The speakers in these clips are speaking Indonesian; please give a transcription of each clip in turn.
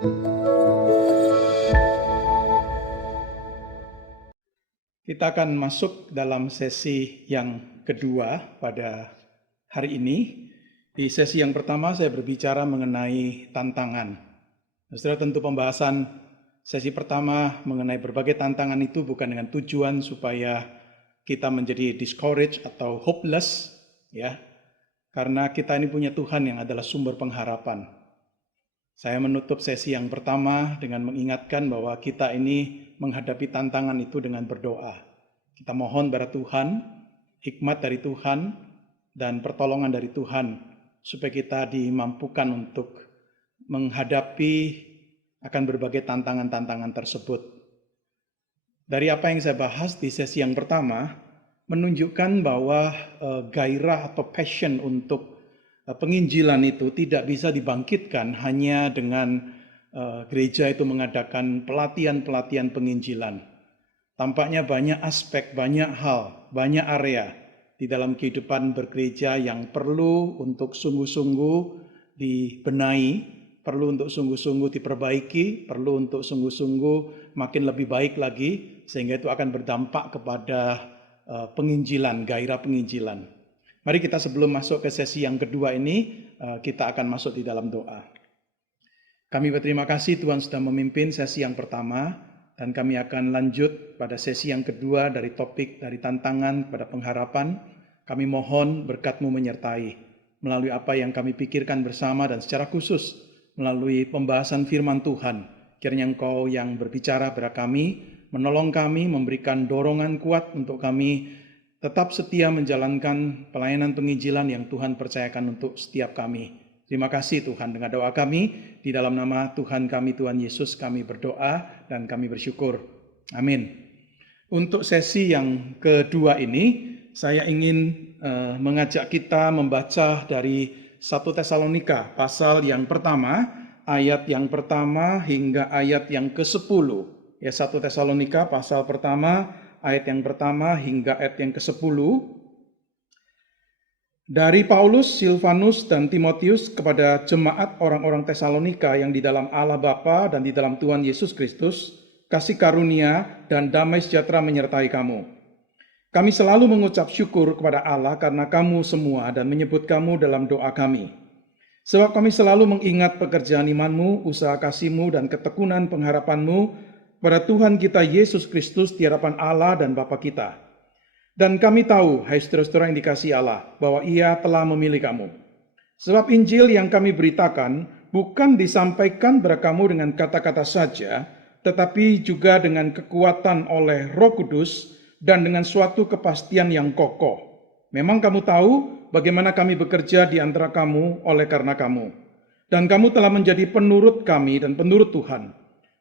Kita akan masuk dalam sesi yang kedua pada hari ini. Di sesi yang pertama saya berbicara mengenai tantangan. Saudara, tentu pembahasan sesi pertama mengenai berbagai tantangan itu bukan dengan tujuan supaya kita menjadi discouraged atau hopeless, ya. Karena kita ini punya Tuhan yang adalah sumber pengharapan. Saya menutup sesi yang pertama dengan mengingatkan bahwa kita ini menghadapi tantangan itu dengan berdoa. Kita mohon pada Tuhan, hikmat dari Tuhan, dan pertolongan dari Tuhan, supaya kita dimampukan untuk menghadapi akan berbagai tantangan-tantangan tersebut. Dari apa yang saya bahas di sesi yang pertama, menunjukkan bahwa gairah atau passion untuk penginjilan itu tidak bisa dibangkitkan hanya dengan gereja itu mengadakan pelatihan-pelatihan penginjilan. Tampaknya banyak aspek, banyak hal, banyak area di dalam kehidupan bergereja yang perlu untuk sungguh-sungguh dibenahi, perlu untuk sungguh-sungguh diperbaiki, perlu untuk sungguh-sungguh makin lebih baik lagi, sehingga itu akan berdampak kepada penginjilan, gairah penginjilan. Mari kita sebelum masuk ke sesi yang kedua ini, kita akan masuk di dalam doa. Kami berterima kasih Tuhan sudah memimpin sesi yang pertama, dan kami akan lanjut pada sesi yang kedua dari topik dari tantangan kepada pengharapan. Kami mohon berkat-Mu menyertai melalui apa yang kami pikirkan bersama dan secara khusus melalui pembahasan firman Tuhan. Kiranya Engkau yang berbicara pada kami, menolong kami, memberikan dorongan kuat untuk kami tetap setia menjalankan pelayanan penginjilan yang Tuhan percayakan untuk setiap kami. Terima kasih Tuhan, dengan doa kami, di dalam nama Tuhan kami, Tuhan Yesus, kami berdoa dan kami bersyukur. Amin. Untuk sesi yang kedua ini, saya ingin mengajak kita membaca dari 1 Tesalonika, pasal yang pertama, ayat yang pertama hingga ayat yang ke-10. Ya, 1 Tesalonika, pasal pertama, ayat yang pertama hingga ayat yang ke-10. Dari Paulus, Silvanus, dan Timotius kepada jemaat orang-orang Tesalonika yang di dalam Allah Bapa dan di dalam Tuhan Yesus Kristus, kasih karunia dan damai sejahtera menyertai kamu. Kami selalu mengucap syukur kepada Allah karena kamu semua dan menyebut kamu dalam doa kami. Sebab kami selalu mengingat pekerjaan imanmu, usaha kasihmu, dan ketekunan pengharapanmu pada Tuhan kita Yesus Kristus di hadapan Allah dan Bapa kita. Dan kami tahu, hai saudara-saudara yang dikasihi Allah, bahwa Ia telah memilih kamu. Sebab Injil yang kami beritakan bukan disampaikan kepada kamu dengan kata-kata saja, tetapi juga dengan kekuatan oleh Roh Kudus dan dengan suatu kepastian yang kokoh. Memang kamu tahu bagaimana kami bekerja di antara kamu oleh karena kamu. Dan kamu telah menjadi penurut kami dan penurut Tuhan.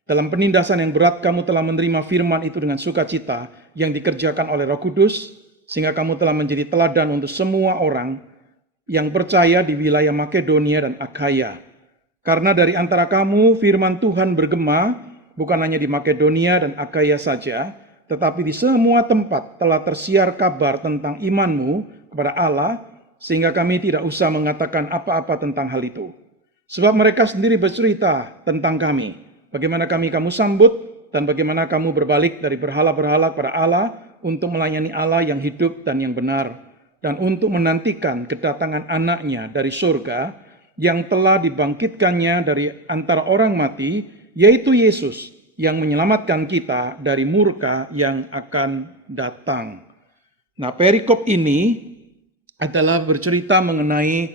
Dalam penindasan yang berat kamu telah menerima firman itu dengan sukacita yang dikerjakan oleh Roh Kudus, sehingga kamu telah menjadi teladan untuk semua orang yang percaya di wilayah Makedonia dan Akhaya. Karena dari antara kamu firman Tuhan bergema, bukan hanya di Makedonia dan Akhaya saja, tetapi di semua tempat telah tersiar kabar tentang imanmu kepada Allah, sehingga kami tidak usah mengatakan apa-apa tentang hal itu. Sebab mereka sendiri bercerita tentang kami, bagaimana kamu sambut, dan bagaimana kamu berbalik dari berhala-berhala kepada Allah untuk melayani Allah yang hidup dan yang benar, dan untuk menantikan kedatangan anaknya dari surga yang telah dibangkitkannya dari antara orang mati, yaitu Yesus yang menyelamatkan kita dari murka yang akan datang. Nah, perikop ini adalah bercerita mengenai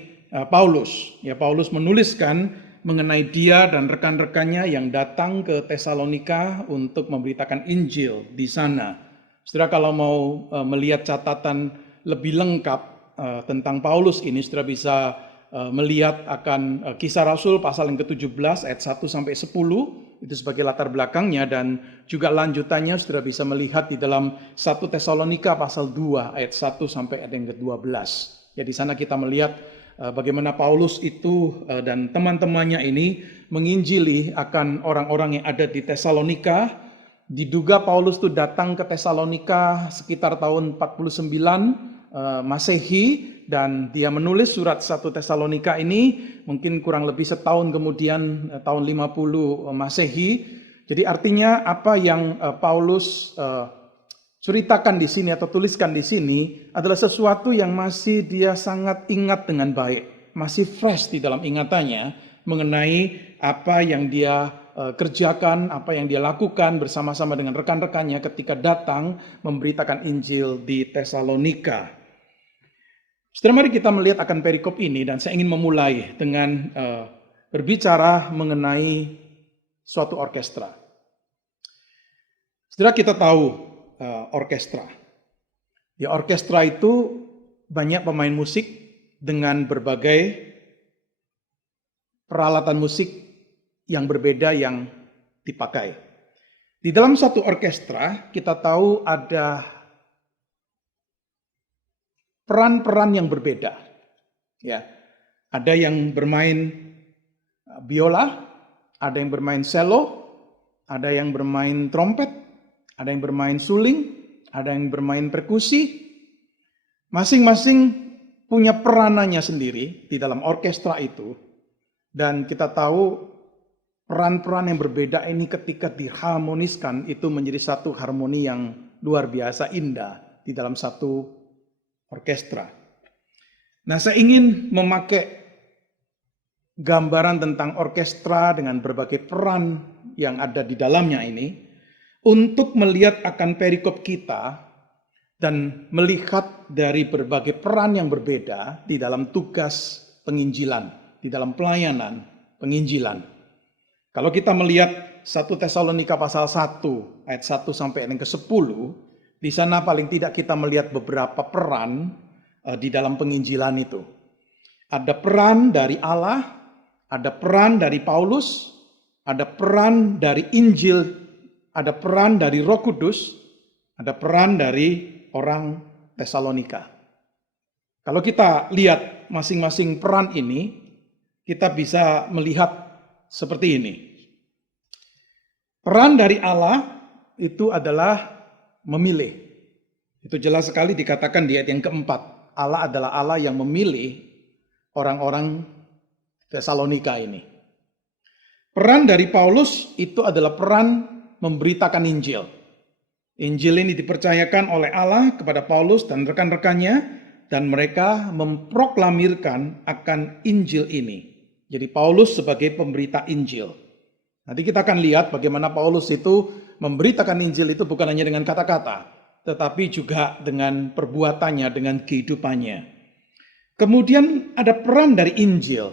Paulus. Ya, Paulus menuliskan mengenai dia dan rekan-rekannya yang datang ke Tesalonika untuk memberitakan Injil di sana. Saudara, kalau mau melihat catatan lebih lengkap tentang Paulus ini, saudara bisa melihat akan Kisah Rasul pasal yang ke-17 ayat 1 sampai 10 itu sebagai latar belakangnya, dan juga lanjutannya saudara bisa melihat di dalam 1 Tesalonika pasal 2 ayat 1 sampai ayat yang ke-12. Ya, di sana kita melihat bagaimana Paulus itu dan teman-temannya ini menginjili akan orang-orang yang ada di Tesalonika. Diduga Paulus itu datang ke Tesalonika sekitar tahun 49 Masehi, dan dia menulis surat 1 Tesalonika ini mungkin kurang lebih setahun kemudian, tahun 50 Masehi. Jadi artinya apa yang Paulus ceritakan di sini atau tuliskan di sini adalah sesuatu yang masih dia sangat ingat dengan baik, masih fresh di dalam ingatannya mengenai apa yang dia kerjakan, apa yang dia lakukan bersama-sama dengan rekan-rekannya ketika datang memberitakan Injil di Tesalonika. Saudara, mari kita melihat akan perikop ini dan saya ingin memulai dengan berbicara mengenai suatu orkestra. Saudara, kita tahu orkestra. Di orkestra itu banyak pemain musik dengan berbagai peralatan musik yang berbeda yang dipakai. Di dalam satu orkestra kita tahu ada peran-peran yang berbeda. Ya, ada yang bermain biola, ada yang bermain cello, ada yang bermain trompet, ada yang bermain suling, ada yang bermain perkusi. Masing-masing punya peranannya sendiri di dalam orkestra itu. Dan kita tahu peran-peran yang berbeda ini ketika diharmoniskan itu menjadi satu harmoni yang luar biasa indah di dalam satu orkestra. Nah, saya ingin memakai gambaran tentang orkestra dengan berbagai peran yang ada di dalamnya ini untuk melihat akan perikop kita dan melihat dari berbagai peran yang berbeda di dalam tugas penginjilan, di dalam pelayanan penginjilan. Kalau kita melihat 1 Tesalonika pasal 1 ayat 1 sampai yang ke-10, di sana paling tidak kita melihat beberapa peran di dalam penginjilan itu. Ada peran dari Allah, ada peran dari Paulus, ada peran dari Injil, ada peran dari Roh Kudus, ada peran dari orang Tesalonika. Kalau kita lihat masing-masing peran ini, kita bisa melihat seperti ini. Peran dari Allah itu adalah memilih. Itu jelas sekali dikatakan di ayat yang keempat. Allah adalah Allah yang memilih orang-orang Tesalonika ini. Peran dari Paulus itu adalah peran memberitakan Injil. Injil ini dipercayakan oleh Allah kepada Paulus dan rekan-rekannya, dan mereka memproklamirkan akan Injil ini. Jadi Paulus sebagai pemberita Injil. Nanti kita akan lihat bagaimana Paulus itu memberitakan Injil itu bukan hanya dengan kata-kata, tetapi juga dengan perbuatannya, dengan kehidupannya. Kemudian ada peran dari Injil.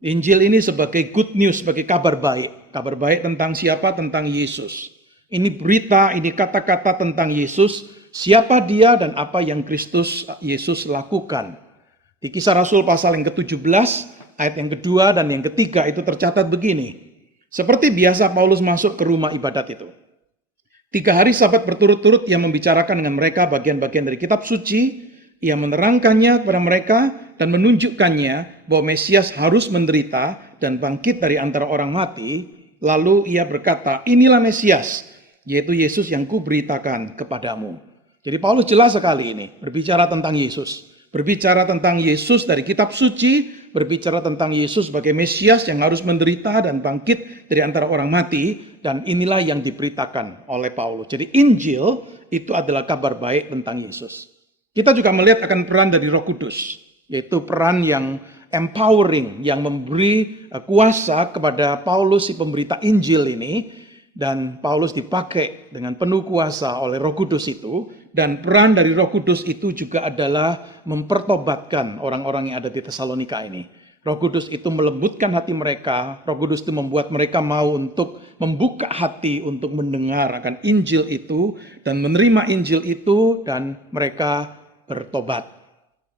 Injil ini sebagai good news, sebagai kabar baik. Kabar baik tentang siapa? Tentang Yesus. Ini berita, ini kata-kata tentang Yesus, siapa dia dan apa yang Kristus Yesus lakukan. Di Kisah Rasul pasal yang ke-17, ayat yang kedua dan yang ketiga itu tercatat begini. Seperti biasa Paulus masuk ke rumah ibadat itu. 3 hari Sabat berturut-turut ia membicarakan dengan mereka bagian-bagian dari kitab suci. Ia menerangkannya kepada mereka dan menunjukkannya bahwa Mesias harus menderita dan bangkit dari antara orang mati. Lalu ia berkata, inilah Mesias, yaitu Yesus yang kuberitakan kepadamu. Jadi Paulus jelas sekali ini berbicara tentang Yesus. Berbicara tentang Yesus dari kitab suci, berbicara tentang Yesus sebagai Mesias yang harus menderita dan bangkit dari antara orang mati, dan inilah yang diberitakan oleh Paulus. Jadi Injil itu adalah kabar baik tentang Yesus. Kita juga melihat akan peran dari Roh Kudus, yaitu peran yang empowering, yang memberi kuasa kepada Paulus si pemberita Injil ini, dan Paulus dipakai dengan penuh kuasa oleh Roh Kudus itu. Dan peran dari Roh Kudus itu juga adalah mempertobatkan orang-orang yang ada di Tesalonika ini. Roh Kudus itu melembutkan hati mereka. Roh Kudus itu membuat mereka mau untuk membuka hati untuk mendengar akan Injil itu dan menerima Injil itu, dan mereka bertobat.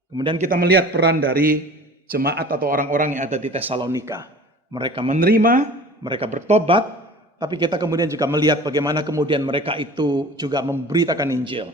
Kemudian kita melihat peran dari jemaat atau orang-orang yang ada di Tesalonika. Mereka menerima, mereka bertobat. Tapi kita kemudian juga melihat bagaimana kemudian mereka itu juga memberitakan Injil.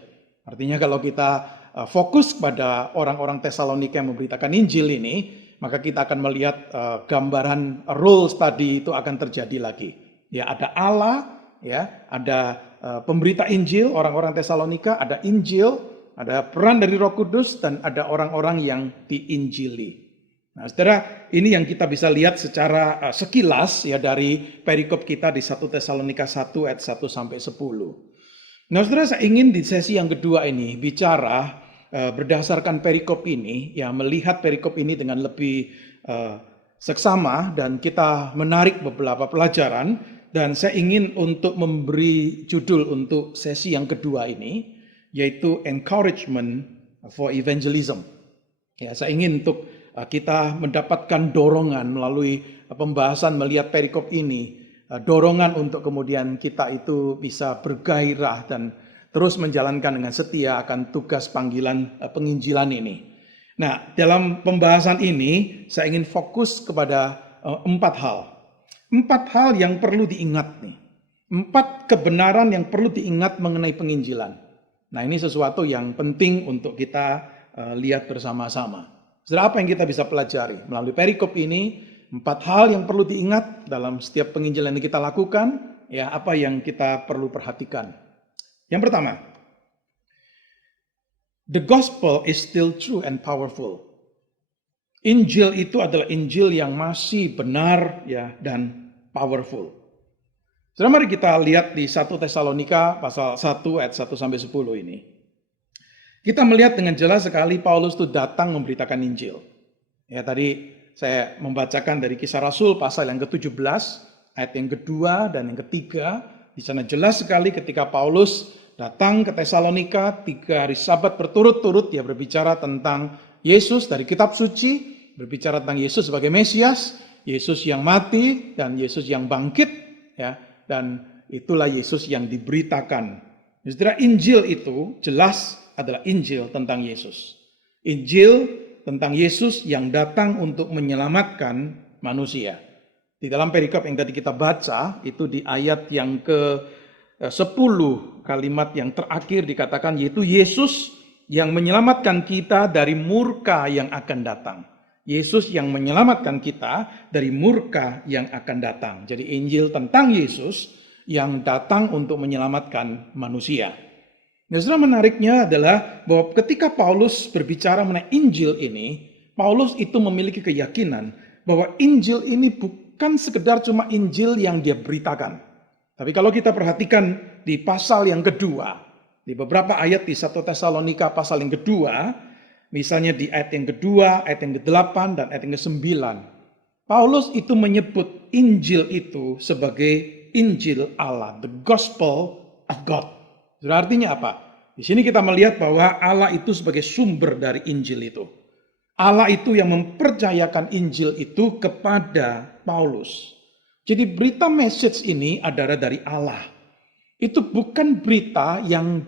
Artinya kalau kita fokus pada orang-orang Tesalonika yang memberitakan Injil ini, maka kita akan melihat gambaran roles tadi itu akan terjadi lagi. Ya, ada Allah, ya, ada pemberita Injil orang-orang Tesalonika, ada Injil, ada peran dari Roh Kudus, dan ada orang-orang yang diinjili. Nah, saudara, ini yang kita bisa lihat secara sekilas ya dari perikop kita di 1 Tesalonika 1 ayat 1 sampai 10. Nah, saudara, saya ingin di sesi yang kedua ini bicara berdasarkan perikop ini, ya melihat perikop ini dengan lebih seksama, dan kita menarik beberapa pelajaran, dan saya ingin untuk memberi judul untuk sesi yang kedua ini, yaitu Encouragement for Evangelism. Ya, saya ingin untuk kita mendapatkan dorongan melalui pembahasan melihat perikop ini, dorongan untuk kemudian kita itu bisa bergairah dan terus menjalankan dengan setia akan tugas panggilan penginjilan ini. Nah, dalam pembahasan ini saya ingin fokus kepada 4 hal. 4 hal yang perlu diingat nih. 4 kebenaran yang perlu diingat mengenai penginjilan. Nah, ini sesuatu yang penting untuk kita lihat bersama-sama. Saudara, apa yang kita bisa pelajari melalui perikop ini? 4 hal yang perlu diingat dalam setiap penginjilan yang kita lakukan. Ya, apa yang kita perlu perhatikan? Yang pertama, the gospel is still true and powerful. Injil itu adalah Injil yang masih benar ya dan powerful. Saudara, mari kita lihat di 1 Tesalonika pasal 1 ayat 1 sampai 10 ini. Kita melihat dengan jelas sekali Paulus itu datang memberitakan Injil. Ya, tadi saya membacakan dari Kisah Rasul pasal yang ke-17, ayat yang kedua dan yang ketiga. Di sana jelas sekali ketika Paulus datang ke Tesalonika 3 hari Sabat berturut-turut, dia berbicara tentang Yesus dari kitab suci, berbicara tentang Yesus sebagai Mesias, Yesus yang mati dan Yesus yang bangkit, ya, dan itulah Yesus yang diberitakan. Saudara, Injil itu jelas adalah Injil tentang Yesus. Injil tentang Yesus yang datang untuk menyelamatkan manusia. Di dalam perikop yang tadi kita baca, itu di ayat yang ke-10, kalimat yang terakhir dikatakan, yaitu Yesus yang menyelamatkan kita dari murka yang akan datang. Yesus yang menyelamatkan kita dari murka yang akan datang. Jadi Injil tentang Yesus yang datang untuk menyelamatkan manusia. Nah, saudara, menariknya adalah bahwa ketika Paulus berbicara mengenai Injil ini, Paulus itu memiliki keyakinan bahwa Injil ini bukan sekedar cuma Injil yang dia beritakan. Tapi kalau kita perhatikan di pasal yang kedua, di beberapa ayat di 1 Tesalonika pasal yang kedua, misalnya di ayat yang kedua, ayat yang ke-8, dan ayat yang ke-9, Paulus itu menyebut Injil itu sebagai Injil Allah, the Gospel of God. Sudah, artinya apa? Di sini kita melihat bahwa Allah itu sebagai sumber dari Injil itu. Allah itu yang mempercayakan Injil itu kepada Paulus. Jadi berita message ini adalah dari Allah. Itu bukan berita yang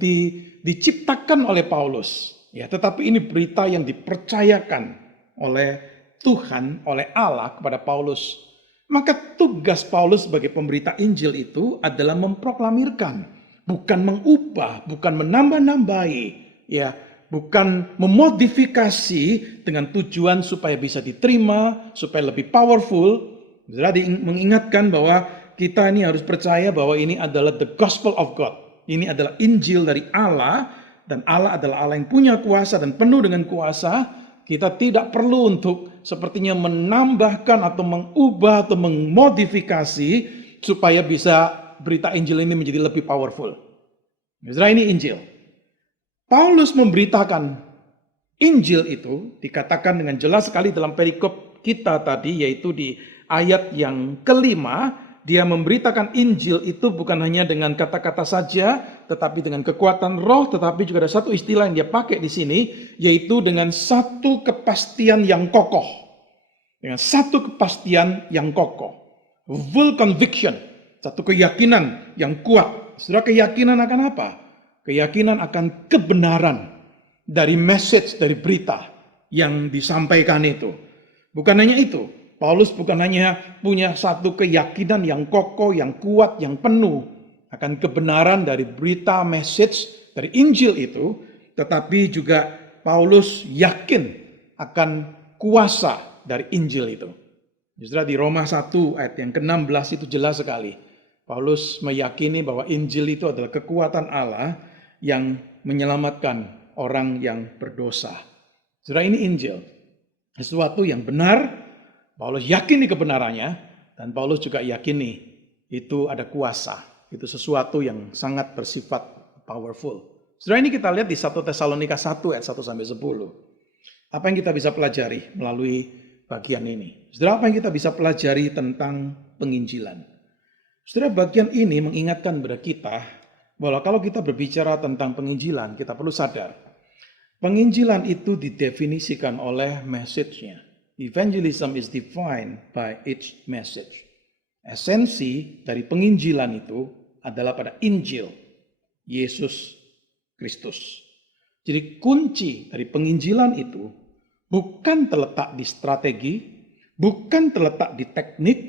diciptakan oleh Paulus, ya, tetapi ini berita yang dipercayakan oleh Tuhan, oleh Allah kepada Paulus. Maka tugas Paulus sebagai pemberita Injil itu adalah memproklamirkan, bukan mengubah, bukan menambah-nambahi, ya, bukan memodifikasi dengan tujuan supaya bisa diterima, supaya lebih powerful. Jadi mengingatkan bahwa kita ini harus percaya bahwa ini adalah the gospel of God. Ini adalah Injil dari Allah, dan Allah adalah Allah yang punya kuasa dan penuh dengan kuasa. Kita tidak perlu untuk sepertinya menambahkan atau mengubah atau memodifikasi supaya bisa berita Injil ini menjadi lebih powerful. Saudara, ini Injil. Paulus memberitakan Injil itu dikatakan dengan jelas sekali dalam perikop kita tadi, yaitu di ayat yang kelima. Dia memberitakan Injil itu bukan hanya dengan kata-kata saja, tetapi dengan kekuatan roh, tetapi juga ada satu istilah yang dia pakai di sini, yaitu dengan satu kepastian yang kokoh. Dengan satu kepastian yang kokoh. Full conviction. Satu keyakinan yang kuat. Saudara, keyakinan akan apa? Keyakinan akan kebenaran dari message, dari berita yang disampaikan itu. Bukan hanya itu. Paulus bukan hanya punya satu keyakinan yang kokoh, yang kuat, yang penuh akan kebenaran dari berita message dari Injil itu, tetapi juga Paulus yakin akan kuasa dari Injil itu. Saudara, di Roma 1 ayat yang ke-16 itu jelas sekali. Paulus meyakini bahwa Injil itu adalah kekuatan Allah yang menyelamatkan orang yang berdosa. Saudara, ini Injil. Sesuatu yang benar, Paulus yakini kebenarannya, dan Paulus juga yakini itu ada kuasa. Itu sesuatu yang sangat bersifat powerful. Saudara, ini kita lihat di 1 Tesalonika 1 ayat 1-10. Apa yang kita bisa pelajari melalui bagian ini? Saudara, apa yang kita bisa pelajari tentang penginjilan? Saudara, bagian ini mengingatkan kepada kita bahwa kalau kita berbicara tentang penginjilan, kita perlu sadar. Penginjilan itu didefinisikan oleh message-nya. Evangelism is defined by its message. Esensi dari penginjilan itu adalah pada Injil Yesus Kristus. Jadi kunci dari penginjilan itu bukan terletak di strategi, bukan terletak di teknik,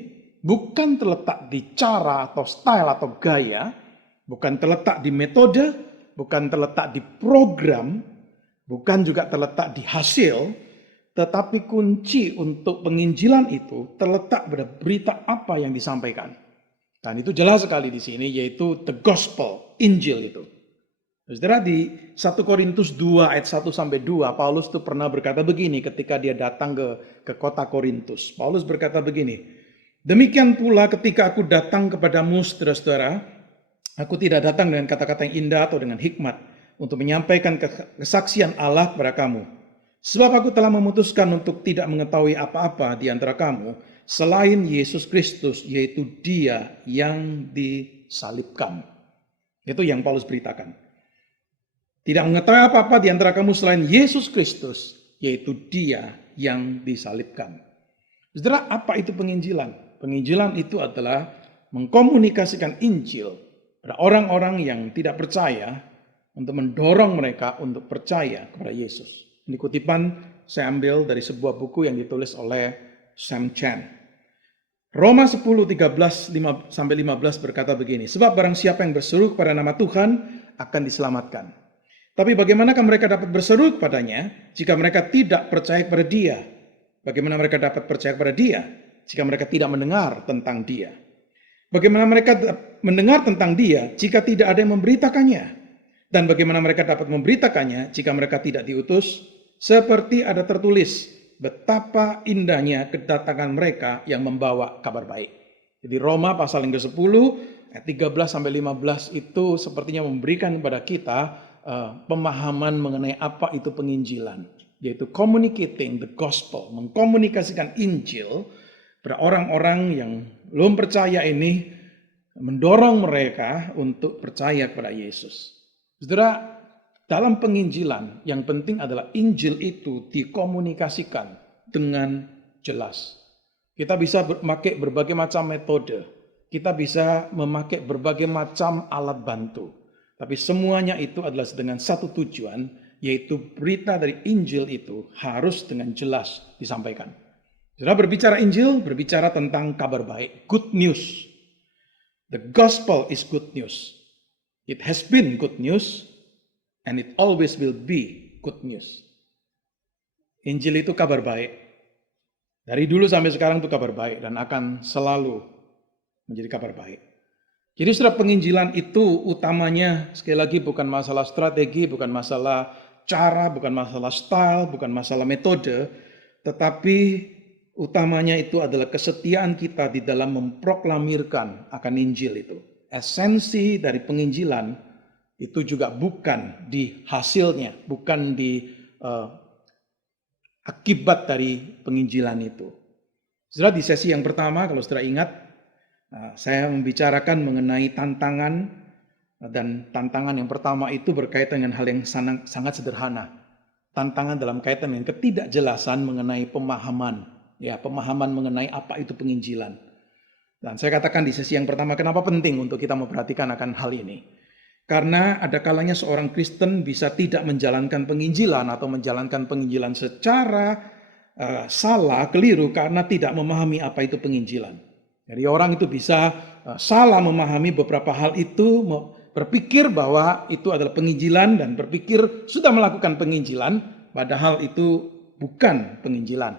bukan terletak di cara atau style atau gaya, bukan terletak di metode, bukan terletak di program, bukan juga terletak di hasil, tetapi kunci untuk penginjilan itu terletak pada berita apa yang disampaikan. Dan itu jelas sekali di sini, yaitu the gospel, Injil itu. Saudara, di 1 Korintus 2 ayat 1-2, Paulus itu pernah berkata begini ketika dia datang ke kota Korintus. Paulus berkata begini, demikian pula ketika aku datang kepadamu, saudara-saudara, aku tidak datang dengan kata-kata yang indah atau dengan hikmat untuk menyampaikan kesaksian Allah kepada kamu. Sebab aku telah memutuskan untuk tidak mengetahui apa-apa di antara kamu selain Yesus Kristus, yaitu Dia yang disalibkan. Itu yang Paulus beritakan. Tidak mengetahui apa-apa di antara kamu selain Yesus Kristus, yaitu Dia yang disalibkan. Saudara, apa itu penginjilan? Penginjilan itu adalah mengkomunikasikan Injil pada orang-orang yang tidak percaya untuk mendorong mereka untuk percaya kepada Yesus. Ini kutipan saya ambil dari sebuah buku yang ditulis oleh Sam Chan. Roma 10:13-15 berkata begini, sebab barang siapa yang berseru kepada nama Tuhan akan diselamatkan. Tapi bagaimanakah mereka dapat berseru kepadanya jika mereka tidak percaya kepada Dia? Bagaimana mereka dapat percaya kepada Dia jika mereka tidak mendengar tentang Dia? Bagaimana mereka mendengar tentang Dia jika tidak ada yang memberitakannya? Dan bagaimana mereka dapat memberitakannya jika mereka tidak diutus? Seperti ada tertulis, betapa indahnya kedatangan mereka yang membawa kabar baik. Jadi Roma pasal yang ke-10 ayat 13-15 itu sepertinya memberikan kepada kita pemahaman mengenai apa itu penginjilan, yaitu communicating the gospel, mengkomunikasikan Injil pada orang-orang yang belum percaya ini, mendorong mereka untuk percaya kepada Yesus. Saudara, dalam penginjilan yang penting adalah Injil itu dikomunikasikan dengan jelas. Kita bisa memakai berbagai macam metode, kita bisa memakai berbagai macam alat bantu, tapi semuanya itu adalah dengan satu tujuan, yaitu berita dari Injil itu harus dengan jelas disampaikan. Saudara, berbicara Injil, berbicara tentang kabar baik, good news. The gospel is good news. It has been good news, and it always will be good news. Injil itu kabar baik. Dari dulu sampai sekarang itu kabar baik dan akan selalu menjadi kabar baik. Jadi saudara, penginjilan itu utamanya sekali lagi bukan masalah strategi, bukan masalah cara, bukan masalah style, bukan masalah metode, tetapi utamanya itu adalah kesetiaan kita di dalam memproklamirkan akan Injil itu. Esensi dari penginjilan itu juga bukan di hasilnya, bukan di akibat dari penginjilan itu. Saudara, di sesi yang pertama, kalau saudara ingat, saya membicarakan mengenai tantangan, dan tantangan yang pertama itu berkaitan dengan hal yang sangat sederhana. Tantangan dalam kaitan dengan ketidakjelasan mengenai pemahaman mengenai apa itu penginjilan. Dan saya katakan di sesi yang pertama, kenapa penting untuk kita memperhatikan akan hal ini? Karena ada kalanya seorang Kristen bisa tidak menjalankan penginjilan atau menjalankan penginjilan secara salah, keliru karena tidak memahami apa itu penginjilan. Jadi orang itu bisa salah memahami beberapa hal itu, berpikir bahwa itu adalah penginjilan dan berpikir sudah melakukan penginjilan, padahal itu bukan penginjilan.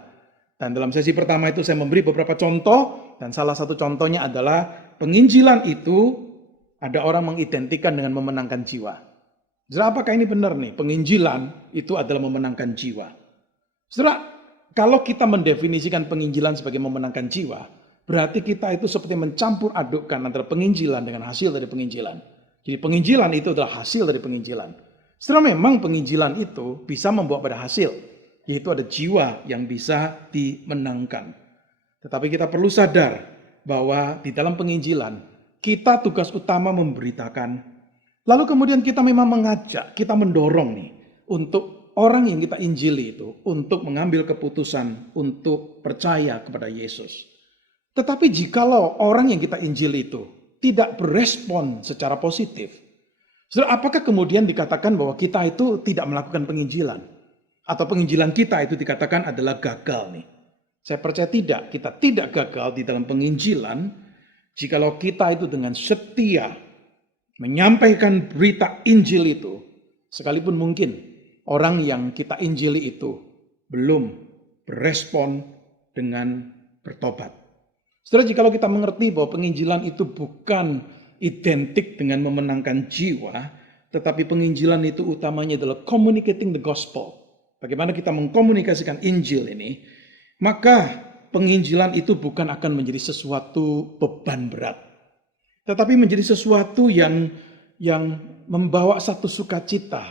Dan dalam sesi pertama itu saya memberi beberapa contoh, dan salah satu contohnya adalah penginjilan itu ada orang mengidentikan dengan memenangkan jiwa. Saudara, apakah ini benar nih? Penginjilan itu adalah memenangkan jiwa. Saudara, kalau kita mendefinisikan penginjilan sebagai memenangkan jiwa, berarti kita itu seperti mencampur adukkan antara penginjilan dengan hasil dari penginjilan. Jadi penginjilan itu adalah hasil dari penginjilan. Saudara, memang penginjilan itu bisa membawa pada hasil, yaitu ada jiwa yang bisa dimenangkan. Tetapi kita perlu sadar bahwa di dalam penginjilan, kita tugas utama memberitakan. Lalu kemudian kita memang mengajak, kita mendorong nih untuk orang yang kita injili itu untuk mengambil keputusan untuk percaya kepada Yesus. Tetapi jikalau orang yang kita injili itu tidak berespon secara positif, saudara, apakah kemudian dikatakan bahwa kita itu tidak melakukan penginjilan? Atau penginjilan kita itu dikatakan adalah gagal nih? Saya percaya tidak, kita tidak gagal di dalam penginjilan jikalau kita itu dengan setia menyampaikan berita Injil itu, sekalipun mungkin orang yang kita injili itu belum berespon dengan bertobat. Saudara, jikalau kita mengerti bahwa penginjilan itu bukan identik dengan memenangkan jiwa, tetapi penginjilan itu utamanya adalah communicating the gospel. Bagaimana kita mengkomunikasikan Injil ini, maka penginjilan itu bukan akan menjadi sesuatu beban berat, tetapi menjadi sesuatu yang membawa satu sukacita.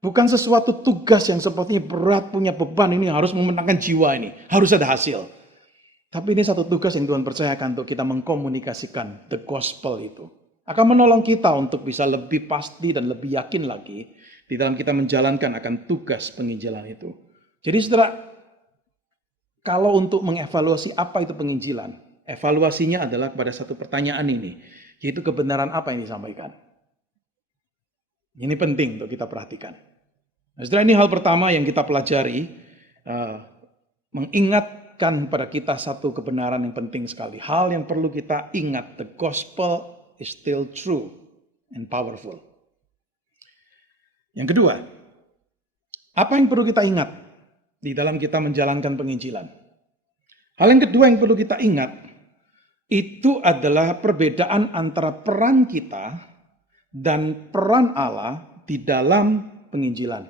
Bukan sesuatu tugas yang sepertinya berat, punya beban, ini harus memenangkan jiwa ini, harus ada hasil. Tapi ini satu tugas yang Tuhan percayakan untuk kita mengkomunikasikan the gospel itu. Akan menolong kita untuk bisa lebih pasti dan lebih yakin lagi di dalam kita menjalankan akan tugas penginjilan itu. Jadi saudara, kalau untuk mengevaluasi apa itu penginjilan, evaluasinya adalah kepada satu pertanyaan ini. Yaitu kebenaran apa yang disampaikan. Ini penting untuk kita perhatikan. Nah, setelah ini hal pertama yang kita pelajari, mengingatkan pada kita satu kebenaran yang penting sekali. Hal yang perlu kita ingat, the gospel is still true and powerful. Yang kedua, apa yang perlu kita ingat di dalam kita menjalankan penginjilan? Hal yang kedua yang perlu kita ingat, itu adalah perbedaan antara peran kita dan peran Allah di dalam penginjilan.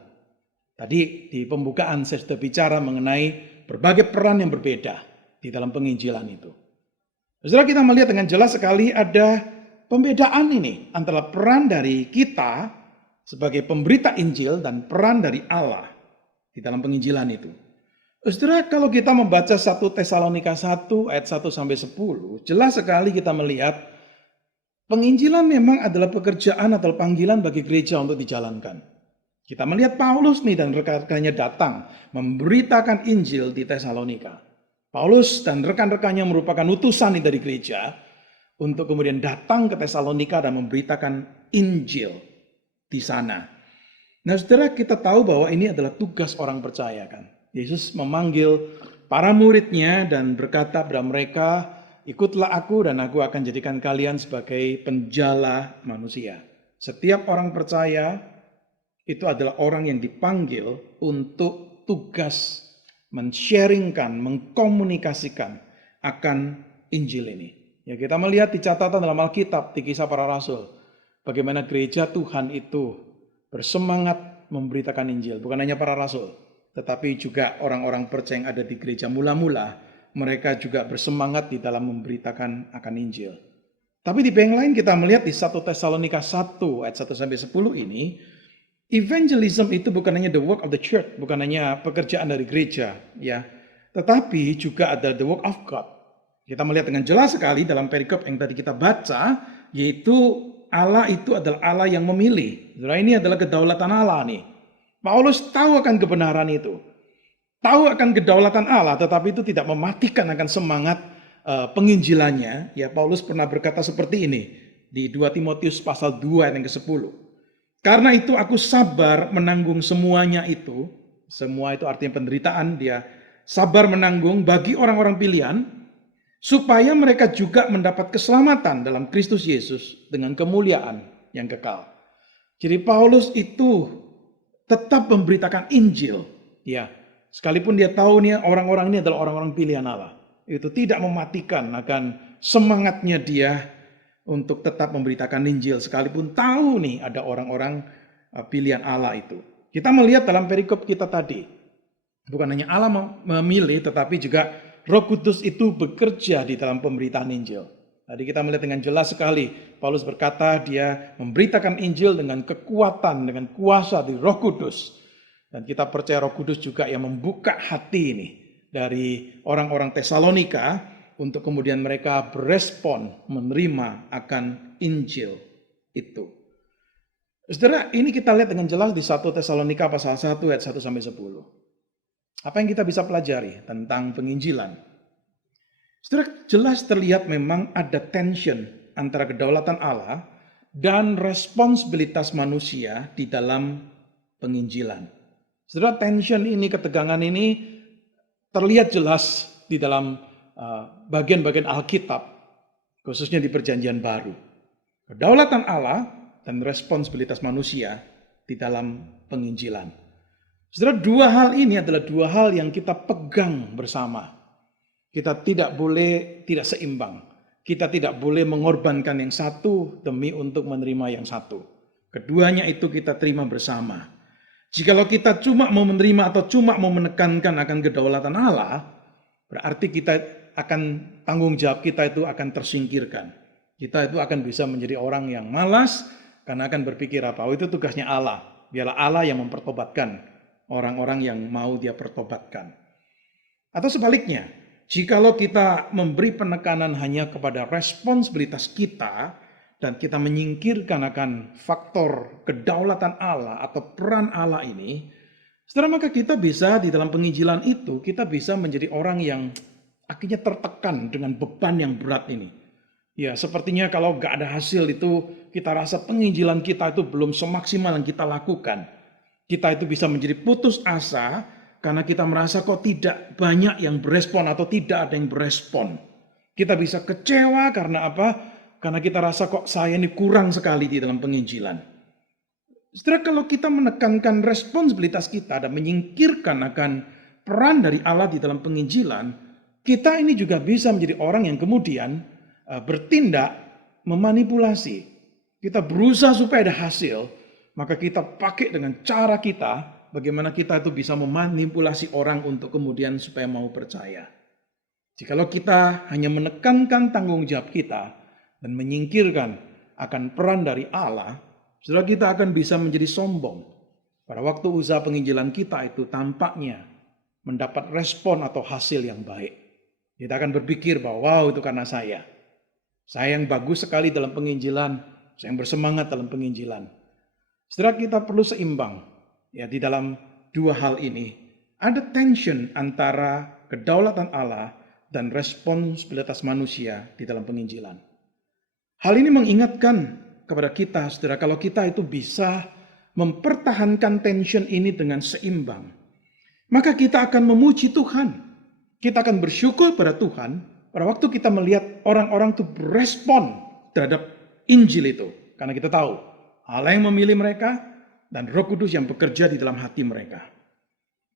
Tadi di pembukaan saya sudah bicara mengenai berbagai peran yang berbeda di dalam penginjilan itu. Setelah kita melihat dengan jelas sekali ada pembedaan ini antara peran dari kita sebagai pemberita Injil dan peran dari Allah di dalam penginjilan itu. Saudara, kalau kita membaca 1 Tesalonika 1 ayat 1 sampai 10, jelas sekali kita melihat penginjilan memang adalah pekerjaan atau panggilan bagi gereja untuk dijalankan. Kita melihat Paulus nih dan rekan-rekannya datang memberitakan Injil di Tesalonika. Paulus dan rekan-rekannya merupakan utusan dari gereja untuk kemudian datang ke Tesalonika dan memberitakan Injil di sana. Nah, saudara, kita tahu bahwa ini adalah tugas orang percaya kan. Yesus memanggil para muridnya dan berkata kepada mereka, ikutlah aku dan aku akan jadikan kalian sebagai penjala manusia. Setiap orang percaya itu adalah orang yang dipanggil untuk tugas men-sharingkan, mengkomunikasikan akan Injil ini. Ya, kita melihat di catatan dalam Alkitab, di Kisah Para Rasul, bagaimana gereja Tuhan itu bersemangat memberitakan Injil. Bukan hanya para rasul, tetapi juga orang-orang percaya yang ada di gereja mula-mula, mereka juga bersemangat di dalam memberitakan akan Injil. Tapi di bagian lain kita melihat di 1 Tesalonika 1 ayat 1 sampai 10 ini, evangelism itu bukan hanya the work of the church, bukan hanya pekerjaan dari gereja, ya, tetapi juga ada the work of God. Kita melihat dengan jelas sekali dalam perikop yang tadi kita baca, yaitu Allah itu adalah Allah yang memilih. Ini adalah kedaulatan Allah nih. Paulus tahu akan kebenaran itu. Tahu akan kedaulatan Allah, tetapi itu tidak mematikan akan semangat penginjilannya. Ya, Paulus pernah berkata seperti ini di 2 Timotius pasal 2 ayat yang ke-10. Karena itu aku sabar menanggung semuanya itu. Semua itu artinya penderitaan, dia sabar menanggung bagi orang-orang pilihan, supaya mereka juga mendapat keselamatan dalam Kristus Yesus dengan kemuliaan yang kekal. Jadi Paulus itu tetap memberitakan Injil, ya, sekalipun dia tahu nih orang-orang ini adalah orang-orang pilihan Allah. Itu tidak mematikan akan semangatnya dia untuk tetap memberitakan Injil, sekalipun tahu nih ada orang-orang pilihan Allah itu. Kita melihat dalam perikop kita tadi, bukan hanya Allah memilih, tetapi juga Roh Kudus itu bekerja di dalam pemberitaan Injil. Tadi kita melihat dengan jelas sekali, Paulus berkata dia memberitakan Injil dengan kekuatan, dengan kuasa di Roh Kudus. Dan kita percaya Roh Kudus juga yang membuka hati ini dari orang-orang Tesalonika untuk kemudian mereka berespon, menerima akan Injil itu. Saudara, ini kita lihat dengan jelas di 1 Tesalonika pasal 1 ayat 1 sampai 10. Apa yang kita bisa pelajari tentang penginjilan? Saudara, jelas terlihat memang ada tension antara kedaulatan Allah dan responsibilitas manusia di dalam penginjilan. Saudara, tension ini, ketegangan ini terlihat jelas di dalam bagian-bagian Alkitab, khususnya di Perjanjian Baru. Kedaulatan Allah dan responsibilitas manusia di dalam penginjilan. Saudara, dua hal ini adalah dua hal yang kita pegang bersama. Kita tidak boleh tidak seimbang. Kita tidak boleh mengorbankan yang satu demi untuk menerima yang satu. Keduanya itu kita terima bersama. Jikalau kita cuma mau menerima atau cuma mau menekankan akan kedaulatan Allah, berarti kita akan tanggung jawab kita itu akan tersingkirkan. Kita itu akan bisa menjadi orang yang malas karena akan berpikir apa? Oh, itu tugasnya Allah. Biarlah Allah yang mempertobatkan orang-orang yang mau dia pertobatkan. Atau sebaliknya, jikalau kita memberi penekanan hanya kepada responsibilitas kita dan kita menyingkirkan akan faktor kedaulatan Allah atau peran Allah ini, saudara, maka kita bisa di dalam penginjilan itu, kita bisa menjadi orang yang akhirnya tertekan dengan beban yang berat ini. Ya, sepertinya kalau gak ada hasil itu, kita rasa penginjilan kita itu belum semaksimal yang kita lakukan. Kita itu bisa menjadi putus asa, karena kita merasa kok tidak banyak yang berespon atau tidak ada yang berespon. Kita bisa kecewa karena apa? Karena kita rasa kok saya ini kurang sekali di dalam penginjilan. Setelah kalau kita menekankan responsibilitas kita dan menyingkirkan akan peran dari Allah di dalam penginjilan, kita ini juga bisa menjadi orang yang kemudian bertindak memanipulasi. Kita berusaha supaya ada hasil, maka kita pakai dengan cara kita, bagaimana kita itu bisa memanipulasi orang untuk kemudian supaya mau percaya. Jikalau kita hanya menekankan tanggung jawab kita dan menyingkirkan akan peran dari Allah, saudara, kita akan bisa menjadi sombong. Pada waktu usaha penginjilan kita itu tampaknya mendapat respon atau hasil yang baik. Kita akan berpikir bahwa wow, itu karena saya. Saya yang bagus sekali dalam penginjilan, saya yang bersemangat dalam penginjilan. Saudara, kita perlu seimbang. Ya, di dalam dua hal ini ada tension antara kedaulatan Allah dan responsibilitas manusia di dalam penginjilan. Hal ini mengingatkan kepada kita, saudara, kalau kita itu bisa mempertahankan tension ini dengan seimbang, maka kita akan memuji Tuhan. Kita akan bersyukur pada Tuhan pada waktu kita melihat orang-orang itu berespon terhadap Injil itu. Karena kita tahu Allah yang memilih mereka dan Roh Kudus yang bekerja di dalam hati mereka.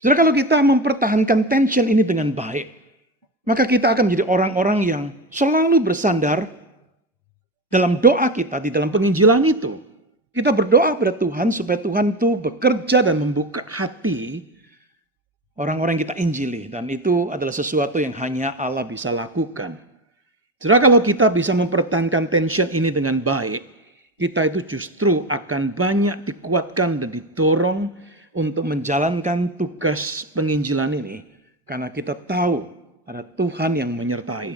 Saudara, kalau kita mempertahankan tension ini dengan baik, maka kita akan menjadi orang-orang yang selalu bersandar dalam doa kita di dalam penginjilan itu. Kita berdoa pada Tuhan supaya Tuhan itu bekerja dan membuka hati orang-orang yang kita injili. Dan itu adalah sesuatu yang hanya Allah bisa lakukan. Saudara, kalau kita bisa mempertahankan tension ini dengan baik, kita itu justru akan banyak dikuatkan dan didorong untuk menjalankan tugas penginjilan ini. Karena kita tahu ada Tuhan yang menyertai.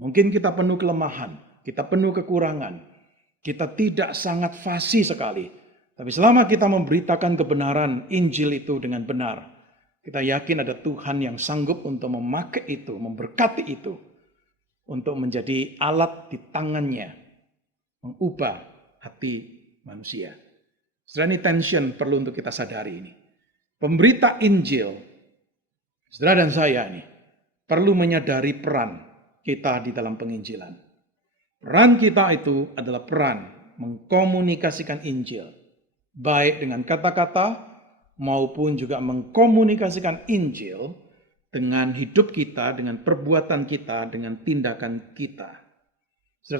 Mungkin kita penuh kelemahan, kita penuh kekurangan, kita tidak sangat fasih sekali. Tapi selama kita memberitakan kebenaran Injil itu dengan benar, kita yakin ada Tuhan yang sanggup untuk memakai itu, memberkati itu, untuk menjadi alat di tangannya, mengubah hati manusia. Saudara, ini tension perlu untuk kita sadari ini. Pemberita Injil, saudara dan saya ini, perlu menyadari peran kita di dalam penginjilan. Peran kita itu adalah peran mengkomunikasikan Injil, baik dengan kata-kata maupun juga mengkomunikasikan Injil dengan hidup kita, dengan perbuatan kita, dengan tindakan kita.